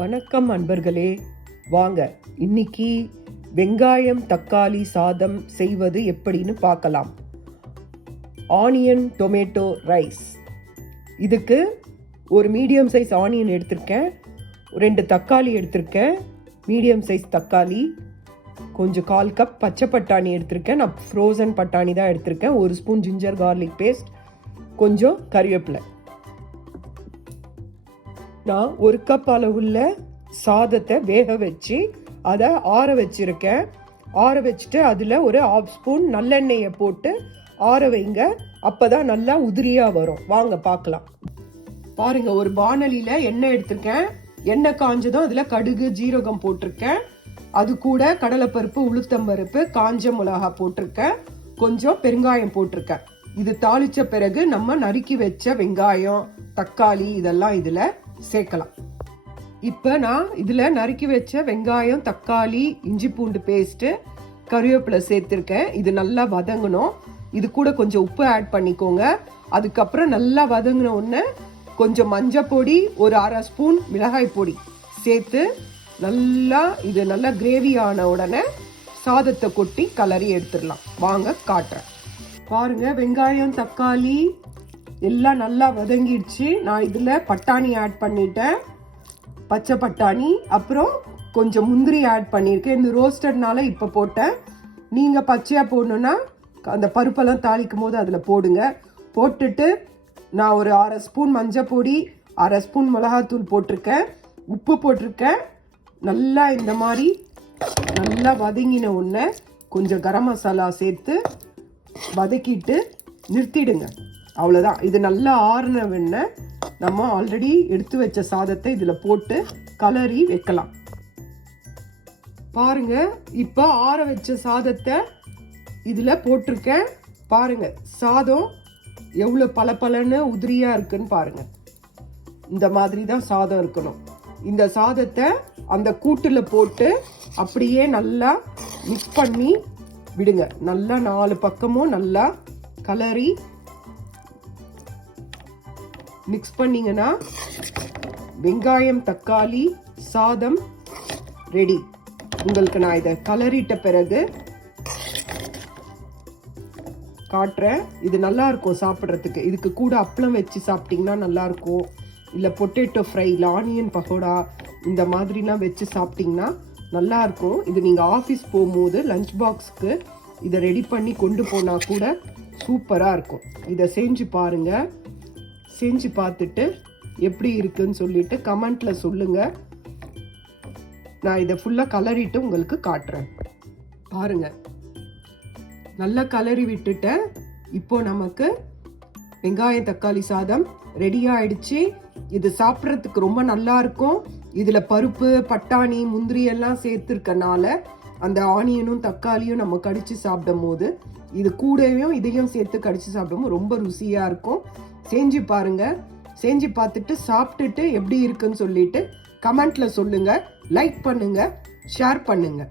வணக்கம் அன்பர்களே, வாங்க இன்னைக்கு வெங்காயம் தக்காளி சாதம் செய்வது எப்படின்னு பார்க்கலாம். Onion tomato rice. இதுக்கு ஒரு மீடியம் சைஸ் ஆனியன் எடுத்திருக்கேன், 2 தக்காளி எடுத்திருக்கேன், மீடியம் சைஸ் தக்காளி, கொஞ்சம் 1/4 கப் பச்சை பட்டாணி எடுத்திருக்கேன். நான் ஃப்ரோசன் பட்டாணி தான் எடுத்திருக்கேன். 1 ஸ்பூன் ஜிஞ்சர் கார்லிக் பேஸ்ட், கொஞ்சம் கறிவேப்பிலை. நான் 1 கப் அளவுள்ள சாதத்தை வேக வச்சு அதை ஆற வச்சிருக்கேன். ஆற வச்சுட்டு அதில் ஒரு 1/2 ஸ்பூன் நல்லெண்ணெயை போட்டு ஆற வைங்க. அப்போதான் நல்லா உதிரியாக வரும். வாங்க பார்க்கலாம். பாருங்க, ஒரு பானலியில் எண்ணெய் எடுத்திருக்கேன். எண்ணெய் காஞ்சதும் அதில் கடுகு ஜீரகம் போட்டிருக்கேன். அது கூட கடலைப்பருப்பு, உளுத்தம்பருப்பு, காஞ்ச மிளகா போட்டிருக்கேன். கொஞ்சம் பெருங்காயம் போட்டிருக்கேன். இது தாளிச்ச பிறகு நம்ம நறுக்கி வச்ச வெங்காயம் தக்காளி இதெல்லாம் இதில் சேர்க்கலாம். இப்போ நான் இதில் நறுக்கி வச்ச வெங்காயம் தக்காளி இஞ்சி பூண்டு பேஸ்ட்டு கறிவேப்பிலை சேர்த்துருக்கேன். இது நல்லா வதங்கணும். இது கூட கொஞ்சம் உப்பு ஆட் பண்ணிக்கோங்க. அதுக்கப்புறம் நல்லா வதங்கின உடனே கொஞ்சம் மஞ்சள் பொடி, ஒரு 1/2 ஸ்பூன் மிளகாய் பொடி சேர்த்து இது நல்லா கிரேவி ஆன உடனே சாதத்தை கொட்டி கலரி எடுத்துடலாம். வாங்க காட்டுறேன். பாருங்க, வெங்காயம் தக்காளி எல்லாம் நல்லா வதங்கிடுச்சு. நான் இதில் பட்டாணி ஆட் பண்ணிட்டேன், பச்சை பட்டாணி, அப்புறம் கொஞ்சம் முந்திரி ஆட் பண்ணியிருக்கேன். இந்த ரோஸ்டட்னால இப்போ போட்டேன். நீங்கள் பச்சையாக போடணுன்னா அந்த பருப்பெல்லாம் தாளிக்கும் போது அதில் போடுங்க. போட்டுட்டு நான் ஒரு 1/2 ஸ்பூன் மஞ்சள் பொடி, 1/2 ஸ்பூன் மிளகாத்தூள் போட்டிருக்கேன், உப்பு போட்டிருக்கேன். நல்லா இந்த மாதிரி நல்லா வதங்கின உடனே கொஞ்சம் கரம் மசாலா சேர்த்து வதக்கிட்டு நிறுத்திடுங்க. அவ்வளோதான். இது நல்லா ஆறின வெண்ண நம்ம ஆல்ரெடி எடுத்து வச்ச சாதத்தை இதில் போட்டு கலரி வைக்கலாம். பாருங்க, இப்போ ஆற வச்ச சாதத்தை இதில் போட்டிருக்கேன். பாருங்க, சாதம் எவ்வளோ பளபளன்னு உதிரியாக இருக்குன்னு பாருங்க. இந்த மாதிரி தான் சாதம் இருக்கணும். இந்த சாதத்தை அந்த கூட்டில் போட்டு அப்படியே நல்லா மிக்ஸ் பண்ணி விடுங்க. நல்லா 4 பக்கமும் நல்லா கலரி மிக்ஸ் பண்ணீங்கன்னா வெங்காயம் தக்காளி சாதம் ரெடி. உங்களுக்கு நான் இதை கலரிட்ட பிறகு காட்டுறேன். இது நல்லா இருக்கும் சாப்பிட்றதுக்கு. இதுக்கு கூட அப்பளம் வச்சு சாப்பிட்டீங்கன்னா நல்லா இருக்கும். இல்லை பொட்டேட்டோ ஃப்ரை, இல்லை ஆனியன் பகோடா இந்த மாதிரிலாம் வச்சு சாப்பிட்டீங்கன்னா நல்லா இருக்கும். இது நீங்கள் ஆஃபீஸ் போகும்போது லஞ்ச் பாக்ஸ்க்கு இதை ரெடி பண்ணி கொண்டு போனால் கூட சூப்பராக இருக்கும். இதை செஞ்சு பாருங்கள். செஞ்சு பார்த்துட்டு எப்படி இருக்குன்னு சொல்லிட்டு கமெண்ட்டில் சொல்லுங்கள். நான் இதை ஃபுல்லாக கலரிட்டு உங்களுக்கு காட்டுறேன். பாருங்கள், நல்லா கலரி விட்டுட்டேன். இப்போ நமக்கு வெங்காயம் தக்காளி சாதம் ரெடி ஆயிடுச்சு. இது சாப்பிட்றதுக்கு ரொம்ப நல்லா இருக்கும். இதில் பருப்பு, பட்டாணி, முந்திரி எல்லாம் சேர்த்துருக்கனால அந்த ஆனியனும் தக்காளியும் நம்ம கடிச்சு சாப்பிடும் போது இது கூடவும் இதையும் சேர்த்து கடிச்சு சாப்பிடும்போது ரொம்ப ருசியாக இருக்கும். செஞ்சு பாருங்க. செஞ்சு பார்த்துட்டு சாப்பிட்டுட்டு எப்படி இருக்குன்னு சொல்லிட்டு கமெண்ட்ல சொல்லுங்க. லைக் பண்ணுங்க, ஷேர் பண்ணுங்க.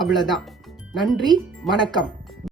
அவ்வளோதான். நன்றி, வணக்கம்.